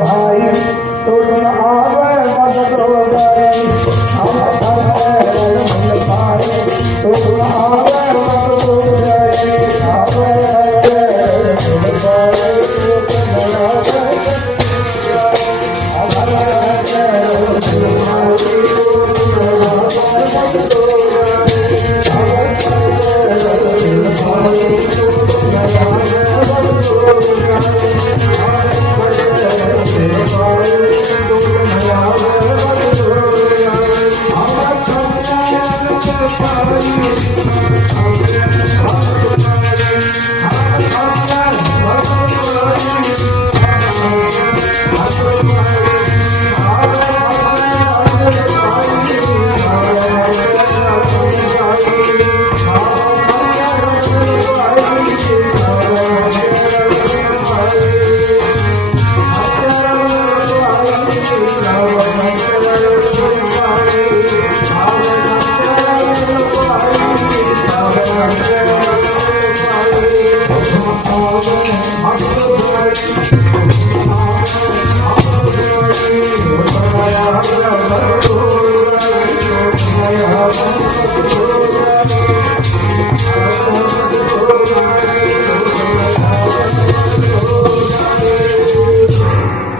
भाई तो